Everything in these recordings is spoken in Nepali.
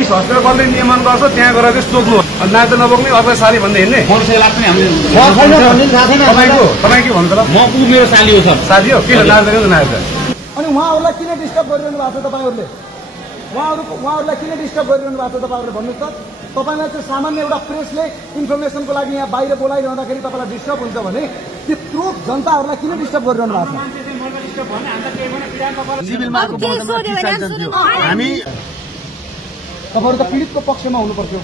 हस्पिटल कसले नियमन गर्छ त्यहाँ गएर चाहिँ सोध्नु नाच्दा नबोक्ने अर्को साली भन्दै हिँड्ने तपाईँ के भन्नु त म मेरो साली हो सर साथी हो किन नाच्दैन नाच्दा अनि उहाँहरूलाई किन डिस्टर्ब गरिरहनु भएको छ तपाईँहरूले उहाँहरूलाई किन डिस्टर्ब गरिरहनु भएको छ तपाईँहरूले भन्नुहोस् त तपाईँलाई चाहिँ सामान्य एउटा प्रेसले इन्फर्मेसनको लागि यहाँ बाहिर बोलाइरहँदाखेरि तपाईँलाई डिस्टर्ब हुन्छ भने त्यत्रो जनताहरूलाई किन डिस्टर्ब गरिरहनु भएको छ हामी तपाईँहरू त पीडितको पक्षमा हुनु पर्थ्यो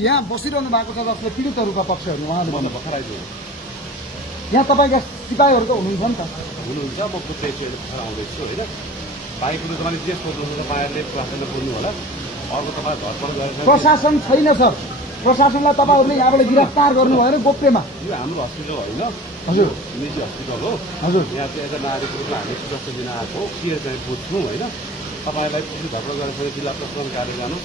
यहाँ बसिरहनु भएको छ जसले पीडितहरूका पक्षहरू उहाँले भन्नुभयो यहाँ तपाईँका सिपाहीहरू त हुनुहुन्छ नि त हुनुहुन्छ म आउँदैछु होइन बाइकहरू तपाईँले जे सोध्नुहुन्छ तपाईँहरूले प्रशासनले बोल्नु होला अर्को तपाईँ घरपर गएर प्रशासन छैन सर प्रशासनलाई तपाईँहरूले यहाँबाट गिरफ्तार गर्नुभयो भने गोप्यमा यो हाम्रो हस्पिटल होइन हजुर निजी हस्पिटल हो हजुर यहाँ चाहिँ एउटा नागरिकको हामी सुरक्षा दिन आएको के चाहिँ बुझ्छौँ होइन तपाईँलाई घरपर गएर जिल्ला प्रशासन कार्य जानु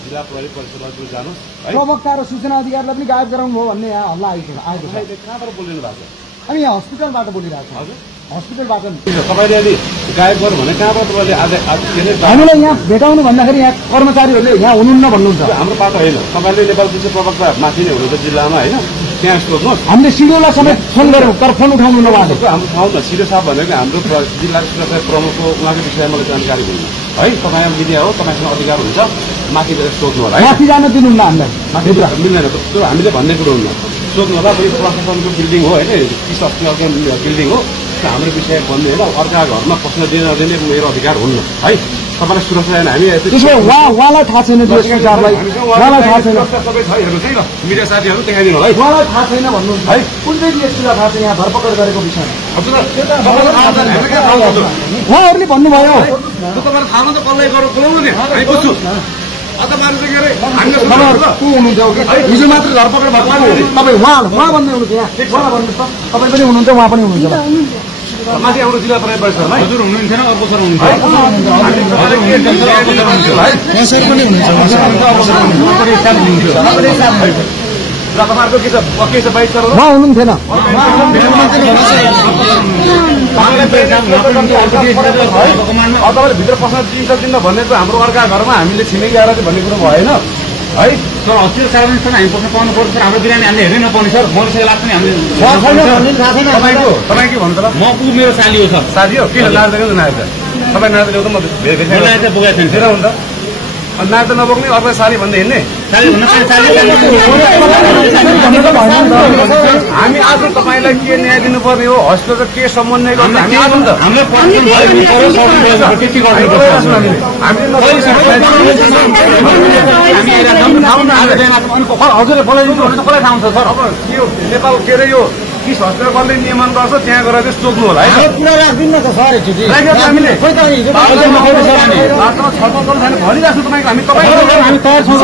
जिल्ला प्रहरी परिषदमा जानु प्रवक्ता र सूचना अधिकारीलाई पनि गायब गराउनु भयो भन्ने यहाँ हल्ला आएको छ कहाँबाट बोलिनु भएको छ अनि यहाँ हस्पिटलबाट बोलिरहेको छ हजुर हस्पिटलबाट तपाईँले अहिले गायब गर्नु भने कहाँबाट तपाईँले आज हामीलाई यहाँ भेटाउनु भन्दाखेरि यहाँ कर्मचारीहरूले यहाँ हुनुहुन्न भन्नुहुन्छ हाम्रो पाटो होइन तपाईँले नेपाल विशेष प्रवक्ता माथि नै हुनुहुन्छ जिल्लामा होइन त्यहाँ सोध्नुहोस् हामीले सिडिओलाई समेत फोन गऱ्यौँ तर फोन उठाउनु नभएको हाम्रो ठाउँ त सिडिओ साहब भनेको हाम्रो जिल्ला सुरक्षा प्रमुखको उहाँको विषयमा मलाई जानकारी दिनु है तपाईँ मिडिया हो तपाईँसँग अधिकार हुन्छ माथि गएर सोध्नु होला माथि जान दिनुहुन्न हामीलाई माथि मिल्दैन त्यो हामीले भन्ने कुरो हुन्न सोध्नु होला फेरि प्रशासनको बिल्डिङ हो होइन पिस हस्पिटलको बिल्डिङ हो हाम्रो विषय भन्ने होइन अर्का घरमा पस्न दिन नदिने मेरो अधिकार हुन्न है तपाईँलाई सुरक्षा छैन हामी उहाँलाई थाहा छैन उहाँलाई थाहा छैन सबै छ हेर्नुहोस् है ल मिडिया साथीहरू देखाइदिनु होला है उहाँलाई थाहा छैन भन्नुहुन्छ है कुन चाहिँ डिएसपीलाई थाहा छ यहाँ धरपकड गरेको विषयमा उहाँहरूले भन्नुभयो तपाईँलाई थाहा त कसलाई गरेर बोलाउनु नि हामी बुझ्छु हिजो मात्र धरपकड भएको तपाईँ उहाँ भन्दै हुनुहुन्छ यहाँ उहाँलाई भन्नुहोस् त तपाईँ पनि हुनुहुन्छ उहाँ पनि हुनुहुन्छ माथि हाम्रो जिल्ला प्रहरी परिषद हजुर हुनुहुन्थेन अर्को सर हुनुहुन्छ र तपाईँहरूको के छ बाइक सर उहाँ हुनुहुन्थेन तपाईँले भित्र पस्न दिन्छ भन्ने चाहिँ हाम्रो अर्का घरमा हामीले छिमेकी आएर भन्ने कुरो भएन है सर हस्पिटल सार्वजनिक स्थान हामी पस्न पाउनु पर्छ सर हाम्रो बिरामी हामीले हेर्नै नपाउने सर मलाई चाहिँ लाग्छ नि हामीले तपाईँ के भन्नु त म मेरो साली हो सर साथी हो किन नाच्दैन नाच्दा तपाईँ नाच्दैन त म बोकेको छैन फेर हुन्छ नाच्दा नबोक्ने अर्को साली भन्दै हिँड्ने हामी आज तपाईँलाई के न्याय दिनुपर्ने हो हस्पिटलको के समन्वय गर्छ हजुरले बोलाइदिनु कसलाई थाहा हुन्छ सर अब के हो नेपाल के अरे यो किस हस्पिटल कसले नियमन गर्छ त्यहाँ गएर चाहिँ सोध्नु होला भनिरहेको छु हामी तयार छौँ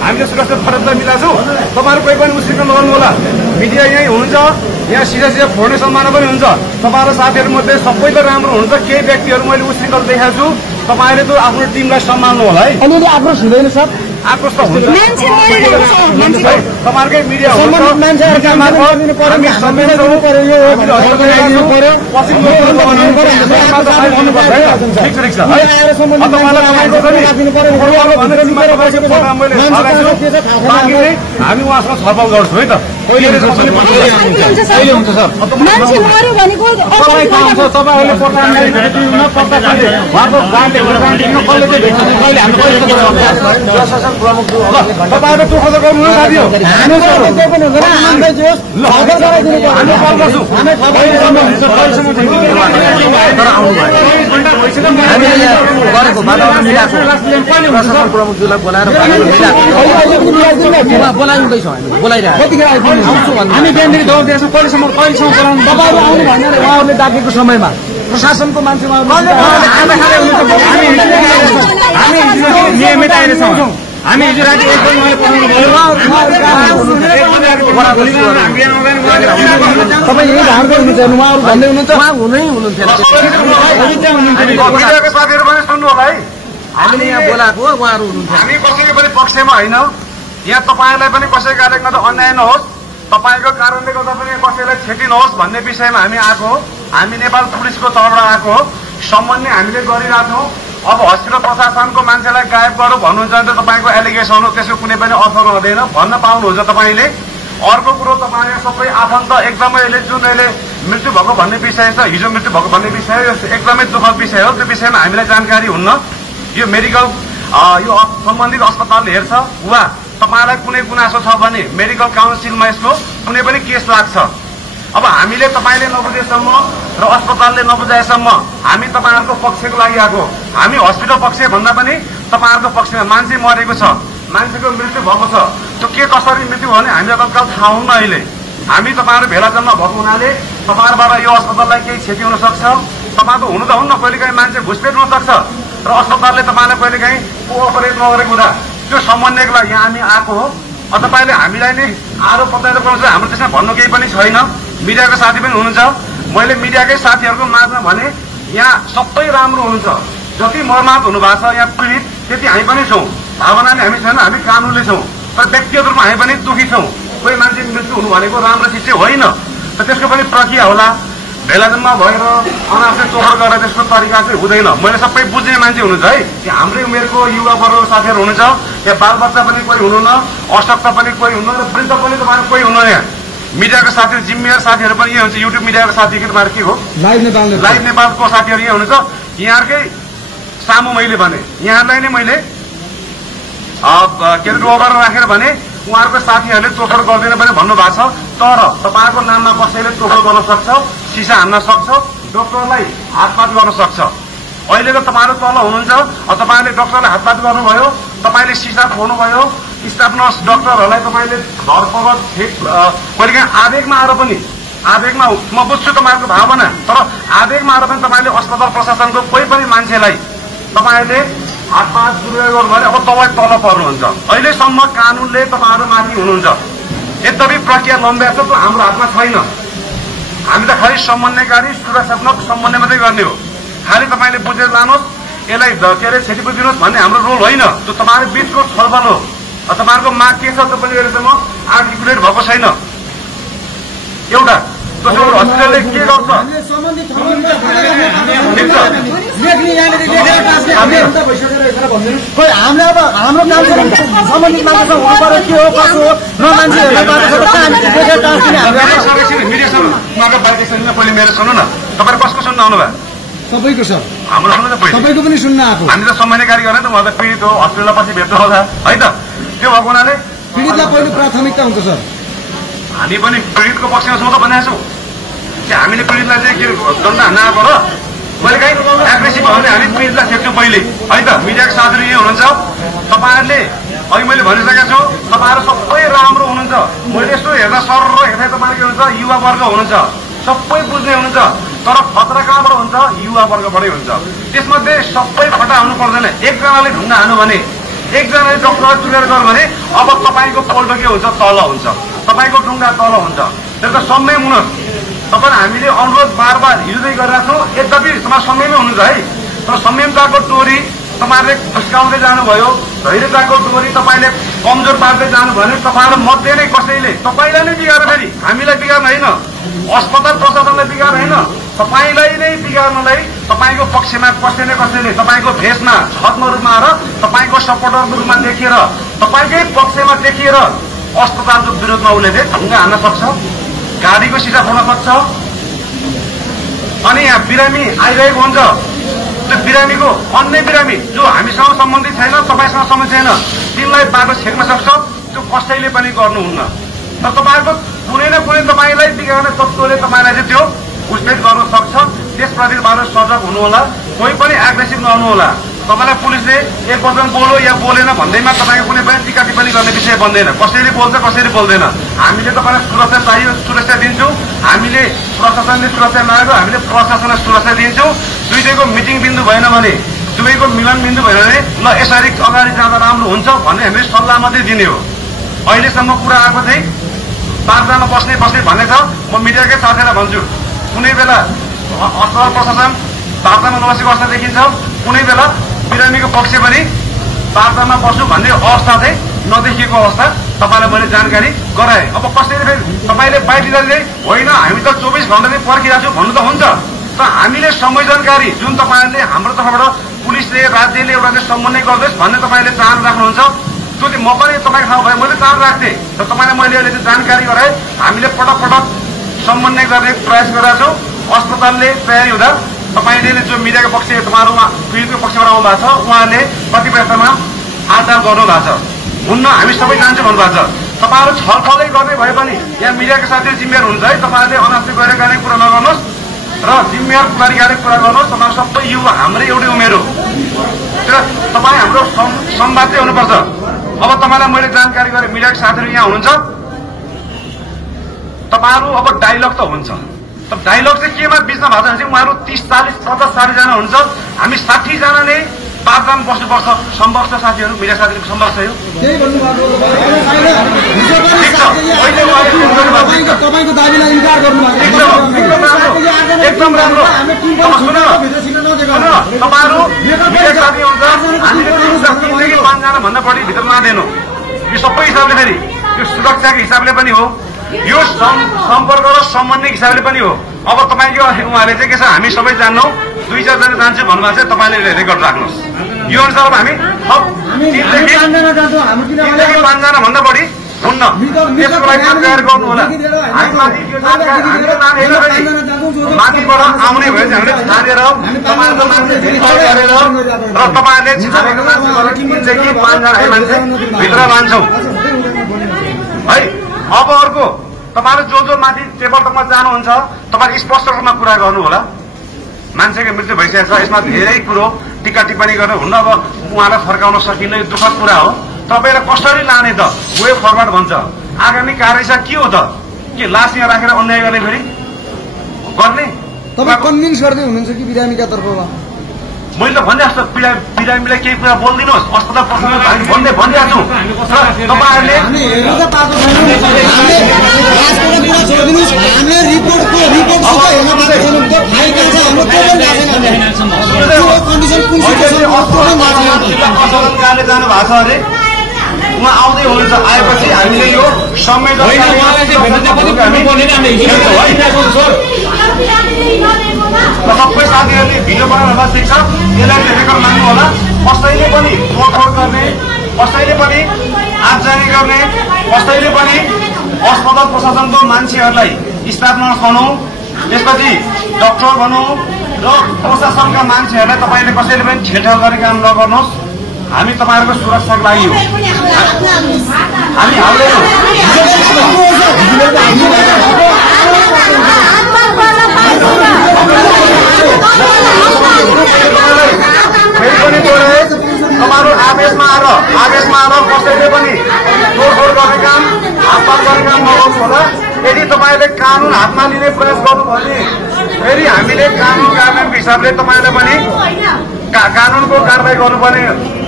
हामीले सुरक्षा फरक मिलाएको छौँ तपाईँहरू कोही पनि मुस्लिम नगर्नु होला मिडिया यहीँ हुनुहुन्छ यहाँ सिधा सिधा फोड्ने सम्भावना पनि हुन्छ तपाईँहरू साथीहरू मध्ये सबैले राम्रो हुन्छ केही व्यक्तिहरू मैले उश्रृङ्खल देखाएको छु तपाईँले त आफ्नो टिमलाई सम्हाल्नु होला है अलिअलि आक्रोश हुँदैन सर आक्रोश त हुन्छ तपाईँहरूकै मिडिया हामी उहाँसँग छलफल गर्छौँ है त कहिले हुन्छ सर प्रमुख तपाईँहरू दुःख त गर्नु साथी हो प्रमुखज्यूलाई बोलाएर बोलाइँदैछौँ हामी बोलाइरहेको हामी बिहानदेखि दौड दिएछौँ कहिलेसम्म तपाईँहरू आउनु भनेर उहाँहरूले डाकेको समयमा प्रशासनको मान्छेमा नियमित आइरहेछौँ हामी हिजो राति एक बजी तपाईँ यही धाम गर्नुहुन्छ उहाँहरू भन्दै हुनुहुन्छ उहाँ हुनै हुनुहुन्थ्यो साथीहरू पनि सुन्नु होला है हामीले यहाँ बोलाएको उहाँहरू हुनुहुन्थ्यो हामी कसैको पनि पक्षमा होइन यहाँ तपाईँहरूलाई पनि कसैको कार्यक्रम त अन्याय नहोस् तपाईको कारणले गर्दा पनि कसैलाई क्षति नहोस् भन्ने विषयमा हामी आएको हो। हामी नेपाल पुलिसको तर्फबाट आएको हो। सम्बन्धी हामीले गरिरहेको छौँ। अब हस्पिटल प्रशासनको मान्छेलाई गायब गरौँ भन्नुहुन्छ भने त तपाईँको एलिगेसन हो, त्यसको कुनै पनि अर्थ रहँदैन भन्न पाउनुहुन्छ तपाईँले। अर्को कुरो तपाईँले सबै आफन्त एकदमै जुन अहिले मृत्यु भएको भन्ने विषय छ, हिजो मृत्यु भएको भन्ने विषय एकदमै दुःखद विषय हो। त्यो विषयमा हामीलाई जानकारी हुन्न। यो मेडिकल यो सम्बन्धित अस्पतालले हेर्छ वा तपाईँलाई कुनै गुनासो छ भने मेडिकल काउन्सिलमा यसको कुनै पनि केस लाग्छ। अब हामीले तपाईँले नबुझेसम्म र अस्पतालले नबुझाएसम्म हामी तपाईँहरूको पक्षको लागि आएको। हामी हस्पिटल पक्ष भन्दा पनि तपाईँहरूको पक्षमा मान्छे मरेको छ, मान्छेको मृत्यु भएको छ। त्यो के कसरी मृत्यु भने हामीलाई तत्काल थाहा हुन्न। अहिले हामी तपाईँहरू भेलाजम्मा भएको हुनाले तपाईँहरूबाट यो अस्पताललाई केही क्षति हुन सक्छ। तपाईँको हुनु त हुन्न, कहिलेकाहीँ मान्छे घुसपेट हुन सक्छ र अस्पतालले तपाईँलाई कहिलेकाहीँ कोअपरेट नगरेको हुँदा त्यो समन्वयको लागि यहाँ हामी आएको हो। तपाईँले हामीलाई नै आरोप प्रत्यारोप गर्नुहुन्छ, हाम्रो त्यसमा भन्नु केही पनि छैन। मिडियाको साथी पनि हुनुहुन्छ। मैले मिडियाकै साथीहरूको माझमा भने यहाँ सबै राम्रो हुनुहुन्छ। जति मर्माहत हुनुभएको छ यहाँ पीडित त्यति हामी पनि छौँ। भावनाले हामी छैन, हामी कानुनले छौँ। तर व्यक्तिगत रूपमा हामी पनि दुखी छौँ। कोही मान्छे मृत्यु हुनु भनेको राम्रो चिज चाहिँ होइन। र त्यसको पनि प्रक्रिया होला। भेलाजम्मा भएर अनावश्यक चोखर गरेर त्यसको तरिका चाहिँ हुँदैन। मैले सबै बुझ्ने मान्छे हुनुहुन्छ है। यहाँ हाम्रै उमेरको युवा वर्गको साथीहरू हुनुहुन्छ। यहाँ बालबच्चा पनि कोही हुनुहुन्न, अशक्त पनि कोही हुनुहुन्न र वृद्ध पनि तपाईँहरू कोही हुनुहुन्न। यहाँ मिडियाको साथीहरू, जिम्मेवार साथीहरू पनि यहाँ हुन्छ। युट्युब मिडियाको साथी के तपाईँहरू के हो, लाइभ नेपालको साथीहरू यहाँ हुनुहुन्छ। यहाँकै सामु मैले भने यहाँलाई नै मैले के अरे रोबर राखेर भने उहाँहरूको साथीहरूले चोखर गर्दैन पनि भन्नुभएको छ। तर तपाईँको नाममा कसैले चोखर गर्न सक्छ, सिसा हान्न सक्छ, डक्टरलाई हातपात गर्न सक्छ। अहिले त तपाईँहरू तल हुनुहुन्छ। तपाईँले डक्टरलाई हातपात गर्नुभयो, तपाईँले सिसा खोल्नुभयो, स्टाफ नर्स डक्टरहरूलाई तपाईँले धरपकड कहिलेकाहीँ आवेगमा आएर पनि आवेगमा म बुझ्छु तपाईँहरूको भावना, तर आवेगमा आएर पनि तपाईँले अस्पताल प्रशासनको कोही पनि मान्छेलाई तपाईँले हातपात दुर्व्यवहार गर्नुभयो भने अब तपाईँ तल पर्नुहुन्छ। अहिलेसम्म कानुनले तपाईँहरू माथि हुनुहुन्छ। यद्यपि प्रक्रिया लम्ब्याएको छ, त्यो हाम्रो हातमा छैन। हामी त खालि समन्वयकारी सुरक्षात्मक समन्वय मात्रै गर्ने हो। खालि तपाईँले बुझेर लानुहोस्, यसलाई के अरे क्षतिपूर्ति दिनुहोस् भन्ने हाम्रो रोल होइन। त्यो तपाईँहरू बिचको छलफल हो। तपाईँहरूको माग के छ त्यो पनि अहिलेसम्म आर्टिकुलेट भएको छैन। एउटा हस्पिटलले के गर्छ, हामीले अब हाम्रो मान्छे सम्बन्धित मान्छेसँग हुनु पर्यो के हो कसो हो न मान्छेहरूलाई पहिले मेरो सुन्नु न, तपाईँ कसको सुन्न आउनुभयो? सबैको सर, हाम्रो सुन्नु त सबैको पनि सुन्न आएको। हामी त समन्वयकारी गर्ने त, म त पीडित हो, हस्पिटललाई पछि भेट्नु होला है त। त्यो भएको हुनाले पीडितलाई पहिलो प्राथमिकता हुन्छ सर। हामी पनि पीडितको पक्षमा छौँ त भनेको छौँ। हामीले पीडितलाई चाहिँ के दण्ड हान्न आएको र मैले कहीँ एग्रेसिभ भयो भने हामी पीडितलाई छेक्छौँ पहिले है त। मिडियाको साथीहरू यही हुनुहुन्छ। तपाईँहरूले अघि मैले भनिसकेको छु, तपाईँहरू सबै राम्रो हुनुहुन्छ। मैले यसो हेर्दा सर र हेर्दा तपाईँले के हुन्छ, युवा वर्ग हुनुहुन्छ, सबै बुझ्ने हुनुहुन्छ। तर खतरा कहाँबाट हुन्छ, युवा वर्गबाटै हुन्छ। त्यसमध्ये सबै फटा हुनु पर्दैन। एकजनाले ढुङ्गा हानु भने, एकजनाले डक्टरलाई तुलेर गर्यो भने अब तपाईँको पोल्ट के हुन्छ, तल हुन्छ, तपाईँको ढुङ्गा तल हुन्छ। त्यो त संयम हुनुहोस्। तपाईँ हामीले अनुरोध बार बार हिँड्दै गरिरहेको छौँ। यद्यपि तपाईँ संयममै हुनुहुन्छ है, तर संयमताको डोरी तपाईँहरूले खुस्काउँदै जानुभयो, धैर्यताको डोरी तपाईँले कमजोर पार्दै जानुभयो भने तपाईँहरू मध्ये नै कसैले तपाईँलाई नै बिगार्नु, फेरि हामीलाई बिगार्नु होइन, अस्पताल प्रशासनलाई बिगार्नु होइन, तपाईँलाई नै बिगार्नलाई तपाईँको पक्षमा कसैले तपाईँको भेषमा छद्म रूपमा आएर तपाईँको सपोर्टरको रूपमा देखिएर तपाईँकै पक्षमा देखिएर अस्पतालको विरोधमा उसले ढुङ्गा हान्न सक्छ, गाडीको सिसा खोल्न सक्छ। अनि यहाँ बिरामी आइरहेको हुन्छ, त्यो बिरामीको अन्य बिरामी जो हामीसँग सम्बन्धित छैन, तपाईँसँग सम्बन्धित छैन, तिनलाई बाटो छेक्न सक्छ। त्यो कसैले पनि गर्नुहुन्न। तर तपाईँहरूको कुनै न कुनै तपाईँलाई बिगार्ने तत्त्वले तपाईँलाई चाहिँ त्यो घुसपेट गर्न सक्छ। त्यसप्रति तपाईँहरू सजग हुनुहोला, कोही पनि एग्रेसिभ नहुनुहोला। तपाईँलाई पुलिसले एक वचन बोल्यो या बोलेन भन्दैमा तपाईँको कुनै पनि टिका टिप्पणी गर्ने विषय बन्दैन। कसैले बोल्छ, कसैले बोल्दैन। हामीले तपाईँलाई सुरक्षा चाहियो, सुरक्षा दिन्छौँ। हामीले प्रशासनले सुरक्षा मागेको, हामीले प्रशासनलाई सुरक्षा दिन्छौँ। दुईटैको मिटिङ बिन्दु भएन भने, दुवैको मिलन बिन्दु भएन भने ल यसरी अगाडि जाँदा राम्रो हुन्छ भन्ने हामीले सल्लाह मात्रै दिने हो। अहिलेसम्म कुरा आएको चाहिँ बार्तामा बस्ने भनेछ। म मिडियाकै साथीलाई भन्छु, कुनै बेला अस्पताल प्रशासन बार्तामा नबसेको अवस्था देखिन्छ, कुनै बेला बिरामीको पक्ष पनि वार्तामा बस्नु भन्ने अवस्था चाहिँ नदेखिएको अवस्था तपाईँलाई मैले जानकारी गराएँ। अब कसरी फेरि तपाईँले बाहिर होइन हामी त 24 घण्टा चाहिँ पर्खिरहेको छौँ भन्नु त हुन्छ, तर हामीले समय जानकारी जुन तपाईँहरूले हाम्रो तर्फबाट पुलिसले राज्यले एउटा चाहिँ समन्वय गर्नुहोस् भन्ने तपाईँले चाहना राख्नुहुन्छ, त्यो चाहिँ म पनि तपाईँको ठाउँ भए मैले चाहना राख्थेँ। तर तपाईँलाई मैले अहिले चाहिँ जानकारी गराएँ। हामीले पटक पटक समन्वय गर्ने प्रयास गरेका छौँ। अस्पतालले तयारी हुँदा तपाईँले जो मिडियाको पक्ष तपाईँहरूमा पीडितको पक्षबाट आउनु भएको छ उहाँले कतिपयमा आधार गर्नु भएको छ, हुन्न हामी सबै जान्छौँ भन्नुभएको छ। तपाईँहरू छलफलै गर्ने भए पनि यहाँ मिडियाका साथीहरू जिम्मेवार हुन्छ है, तपाईँहरूले अनावश्यक गएर गर्ने कुरा नगर्नुहोस् र जिम्मेवार तरिकाले कुरा गर्नुहोस्। तपाईँहरू सबै युवा हाम्रै एउटै उमेर हो, तर तपाईँ हाम्रो संवाद चाहिँ हुनुपर्छ। अब तपाईँलाई मैले जानकारी गरेँ, मिडियाका साथीहरू यहाँ हुनुहुन्छ, तपाईँहरू अब डाइलग त हुन्छ, तर डाइलग चाहिँ केमा बिचमा भएको छ भने चाहिँ उहाँहरू 30, 40, 50, 60 जना हुन्छ, हामी 60 जना नै बाथरुम बस्नुपर्छ। सम्भव छ साथीहरू, मिडिया साथीहरूको सम्भव छ यो एकदम राम्रो। तपाईँहरू मिडिया साथी हुन्छ, हामीले 3 5 जना भन्दा बढी भित्र नदिनु, यो सबै हिसाबले फेरि यो सुरक्षाको हिसाबले पनि हो, यो सम्पर्क र समन्वय हिसाबले पनि हो। अब तपाईँको उहाँले चाहिँ के छ, हामी सबै जान्नौ 2-4 जना जान्छु भन्नुभएको छ, तपाईँले रेकर्ड राख्नुहोस्। यो अनुसार अब हामी 3 5 जना भन्दा बढी हुन्न, त्यसको लागि तयार गर्नु होला। माथिबाट आउने भए चाहिँ हामीले छानेर र तपाईँहरूले छानेको मान्छेबाट 5 जना मान्छे भित्र लान्छौँ है। अब अर्को तपाईँहरू जो माथि टेबल तकमा जानुहुन्छ तपाईँले स्पष्ट रूपमा कुरा गर्नु होला। मान्छेको मृत्यु भइसकेको छ, यसमा धेरै कुरो टिका टिप्पणी गर्नु हुन्न। अब उहाँलाई फर्काउन सकिन्न, यो दुःखद कुरा हो। तपाईँलाई कसरी लाने त वे फरवर्ड भन्छ, आगामी कार्यशा के हो त, के लास यहाँ राखेर अन्याय गर्ने फेरि गर्ने? तपाईँ कन्भिन्स गर्दै हुनुहुन्छ कि बिरामीका तर्फबाट? मैले त भन्दै जस्तो बिरामीलाई केही कुरा बोलिदिनुहोस्, अस्पताल पठाउनु हामी भनिरहेको छु। तपाईँहरूले जानु भएको छ अरे, उहाँ आउँदै हुनुहुन्छ, आएपछि हामीले यो समय सबै साथीहरूले भिडियो बनाउन बसेको छ, यसलाई रेकर्ड मान्नु होला। कसैले पनि तोडफोड गर्ने, कसैले पनि आगजनी गर्ने, कसैले पनि अस्पताल प्रशासनको मान्छेहरूलाई स्टाफ नर्स भनौँ, त्यसपछि डाक्टर भनौँ र प्रशासनका मान्छेहरूलाई तपाईँले कसैले पनि छेडछाड गर्ने काम नगर्नुहोस्। हामी तपाईँहरूको सुरक्षाको लागि हो, हामी हाल्दैनौँ। फेरि पनि तपाईँहरू आवेशमा आएर कसैले पनि तोडफोड गर्ने काम, हातपात गर्ने काम नगर्नु होला। यदि तपाईँले कानुन हातमा लिने प्रयास गर्नु भने फेरि हामीले कानुन कारबाहीको हिसाबले तपाईँलाई पनि कानुनको कारबाही गर्नुपर्ने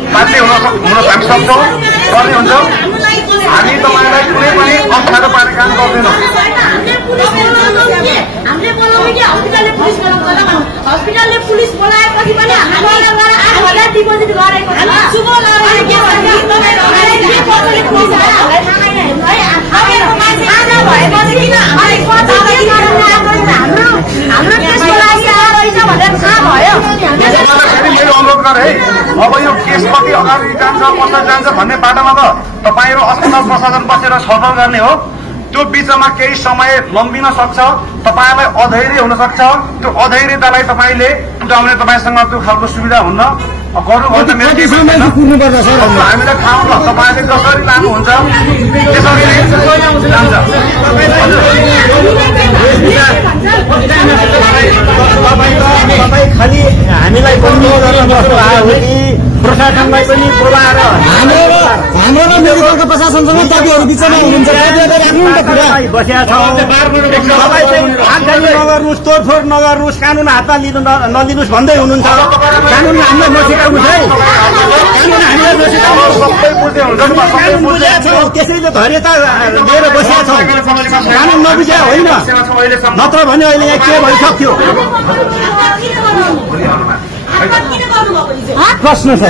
बाध्य हुन हामी सक्छौँ, गर्ने हुन्छ। हामी तपाईँलाई कुनै पनि अप्ठ्यारो पार्ने काम गर्दैनौँ। हस्पिटलले पुलिस बोलाएपछि पनि हामीले 8,000 डिपोजिट गरेको छ। अब यो केस कति अगाडि जान्छ कसरी जान्छ भन्ने बाटोमा त तपाईँहरू अस्पताल प्रशासन बसेर छलफल गर्ने हो। त्यो बिचमा केही समय लम्बिन सक्छ, तपाईँलाई अधैर्य हुन सक्छ। त्यो अधैर्यतालाई तपाईँले पुर्याउने तपाईँसँग त्यो खालको सुविधा हुन्न। गर्नु भने मेरो केही पनि छैन, हामीलाई थाहा हुन्छ तपाईँले जसरी लानुहुन्छ त्यसरी नै जान्छ। तपाईँ खालि हामीलाई बन्दी गर्न बस्नु आयो हो कि प्रशासनलाई पनि बोलाएर हाम्रो र मेडिकलको प्रशासनसँग तपाईँहरू बिचमा हुनुहुन्छ, बसेका छौँ। तपाईँ चाहिँ आगजनी नगर्नुहोस्, तोडफोड नगर्नुहोस्, कानुन हातमा नलिनुहोस् भन्दै हुनुहुन्छ। कानुन हामीलाई नसिकाउनुहोस् है, कानुन हामीलाई नसिकाउनुहोस्। त्यसैले धैर्यता लिएर बसेका छौँ, कानुन नबुझ्या होइन। नत्र भने अहिले यहाँ के भइसक्थ्यो। प्रश्न छ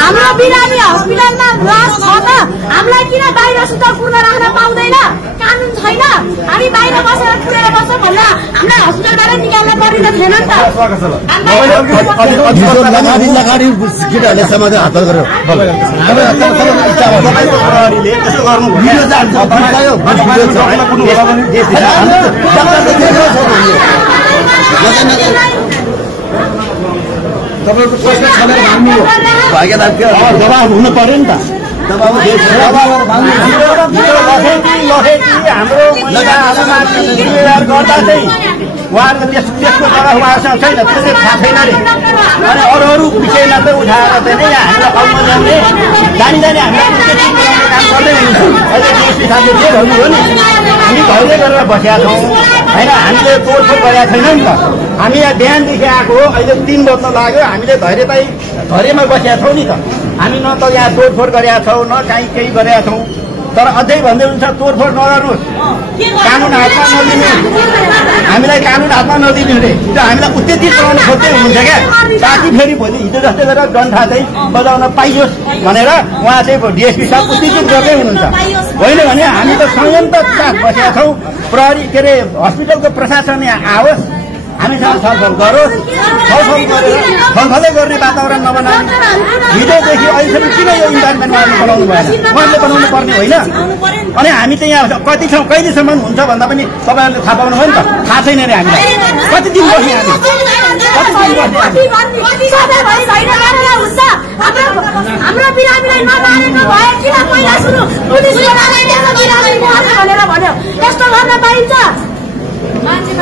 हाम्रो बिरामी हस्पिटलमा लास छ त हामीलाई किन बाहिर सुतल पूर्ण राख्न पाउँदैन कानुन छैन हामी बाहिर बसेर खुलेर बस्छ भन्दा हामीलाई हस्पिटलबाट निकाल्न पर्ने त थिएन नि त लगाडी केटाहरूले समाधान हात गर्यो तपाईँको प्रश्न दबाब हुनु पर्यो नि त गर्दा चाहिँ उहाँहरूको त्यसको जग्गा उहाँसँग छैन त्यसले थाहा छैन अरे अनि अरू विषयमा त उठाएर चाहिँ यहाँ हामीलाई ल्याउने जानी हामीलाई काम गर्दै हुनुहुन्छ अहिले डिएसपी साथीले के भन्नुभयो नि हामी घरले गरेर बसेका छौँ होइन हामीले तोडफोड गरेका छैनौँ नि त हामी यहाँ बिहानदेखि आएको हो अहिले 3 बज्न लाग्यो हामीले धैर्यमा बसेका छौँ नि त हामी न त यहाँ तोडफोड गरेका छौँ न काहीँ केही गरेका छौँ तर अझै भन्दै हुन्छ तोडफोड नगर्नुहोस् कानुन हातमा नदिनु हामीलाई कानुन हातमा नदिनु रे हामीलाई उत्तेजित बनाउन खोज्दै हुनुहुन्छ क्या ताकि फेरि भोलि हिजो जस्तै गरेर डन्ठा चाहिँ बजाउन पाइयोस् भनेर उहाँ चाहिँ डिएसपी साहब उत्तेजित गर्दै हुनुहुन्छ होइन भने हामी त संयन्त्र साथ बसेका छौँ प्रहरी के अरे हस्पिटलको प्रशासन यहाँ आओस् हामीसँग छलफल गरोस् छलफल गरेर छलफलै गर्ने वातावरण नबनाउनु हिजोदेखि अहिलेसम्म किन यो इन्भाइरोमेन्ट बनाउनु भएन उहाँले बनाउनु पर्ने होइन अनि हामी चाहिँ यहाँ कहिलेसम्म हुन्छ भन्दा पनि तपाईँहरूले थाहा पाउनु भयो नि त थाहा छैन अरे हामीलाई कति दिन बस्ने हाम्रो बिरामीलाई नमारेको भए किन पहिला सुरु पुलिसले भन्यो यस्तो गर्न पाइन्छ मार्ने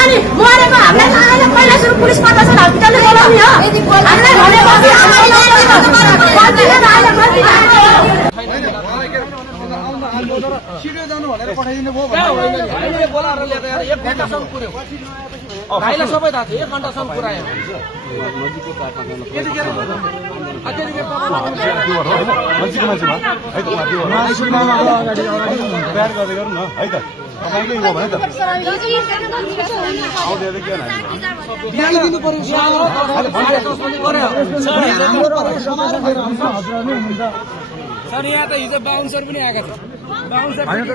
अनि मरेको हामीलाई पहिला सुरु पुलिस प्रशासन हस्पिटलले बोलाउने हो हामीलाई छिटो जानु भनेर पठाइदिनु भयो बोलाएर ल्याएर 1 घण्टासम्म पुर्यो भाइलाई सबै थाहा थियो 1 घण्टासम्म पुर्यायो सर यहाँ त हिजो बाउन्सर पनि आएको छ हामी त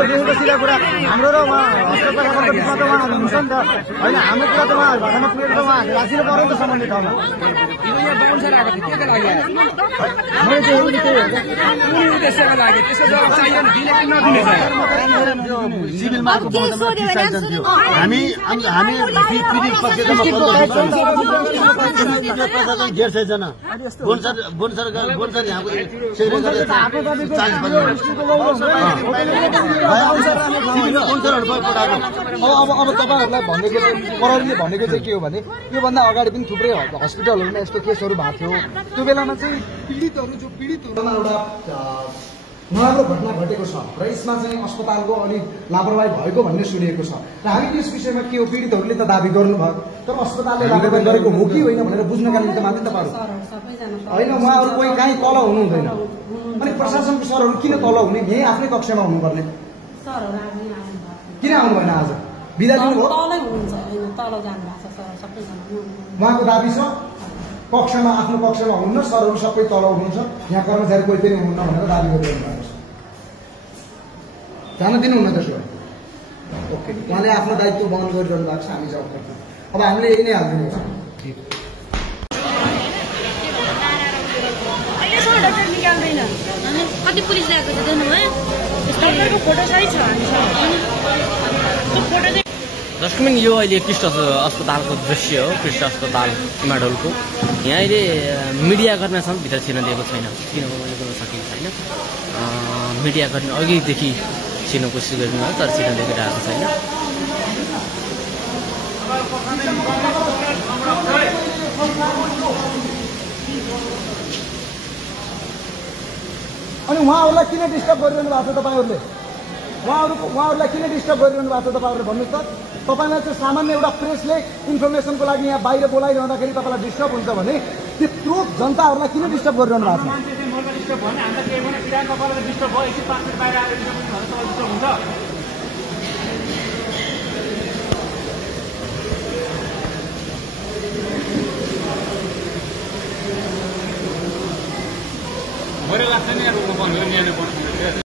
देखेको सिधा कुरा हाम्रो र उहाँ हस्पिटलको बिचमा त उहाँहरू हुन्छ नि त होइन हाम्रो कुरा त उहाँहरू घरमा पुगेर त उहाँहरू राखिनु पर्यो नि त सम्बन्धित ठाउँमा हिजो यहाँ बाउन्सर आएको थियो के लागि उद्देश्यमा लाग्यो त्यसको जवाब चाहियो नि दिने कि नदिने सिभिलमा हामी पीडित पक्षमा 150 जना बोनसर यहाँको अब तपाईँहरूलाई भनेको प्रहरीले भनेको चाहिँ के हो भने योभन्दा अगाडि पनि थुप्रै हस्पिटलहरूमा यस्तो केसहरू भएको थियो त्यो बेलामा चाहिँ पीडितहरू एउटा नराम्रो घटना घटेको छ र यसमा चाहिँ अस्पतालको अलिक लापरवाही भएको भन्ने सुनिएको छ र हामी त्यस विषयमा के हो पीडितहरूले त दाबी गर्नुभयो तर अस्पतालले लापरवाही गरेको हो कि होइन भनेर बुझ्नका निम्ति मात्रै तपाईँहरू होइन उहाँहरू कोही काहीँ तल हुनु हुँदैन अनि प्रशासनको सरहरू किन तल हुने यही आफ्नै कक्षामा हुनुपर्ने किन आउनु भएन आज बिदा दिनुभयो उहाँको दाबी छ कक्षामा आफ्नो कक्षामा हुनुहुन्न सरहरू सबै तल हुनुहुन्छ यहाँ कर्मचारी कोही पनि हुनुहुन्न भनेर दाबी गरिरहनु भएको छ जान दिनुहुन्न त्यसो भए ओके उहाँले आफ्नो दायित्व वहन गरिरहनु भएको छ हामी जवाब गर्छौँ अब हामीले यही नै हालिदिनु छ कति पुलिस ल्याएको छ जानुभयो फोटो सही छ दर्शकबिन यो अहिले कृष्ण अस्पतालको दृश्य हो कृष्ण अस्पताल हिमाडोलको यहाँ अहिले मिडिया कर्मीसँग भित्र छिर्न दिएको छैन किन मैले गर्न सकेको छैन मिडिया कर्मी अघिदेखि छिर्न कोसिस गरिनु तर छिर्न दिएको आएको छैन अनि उहाँहरूलाई किन डिस्टर्ब गरिरहनु भएको छ तपाईँहरूले उहाँहरूलाई किन डिस्टर्ब गरिरहनु भएको छ तपाईँहरूले भन्नुहोस् त। तपाईँलाई चाहिँ सामान्य एउटा प्रेसले इन्फर्मेसनको लागि यहाँ बाहिर बोलाइरहँदाखेरि तपाईँलाई डिस्टर्ब हुन्छ भने त्यत्रो जनताहरूलाई किन डिस्टर्ब गरिरहनु भएको लाग्छ नि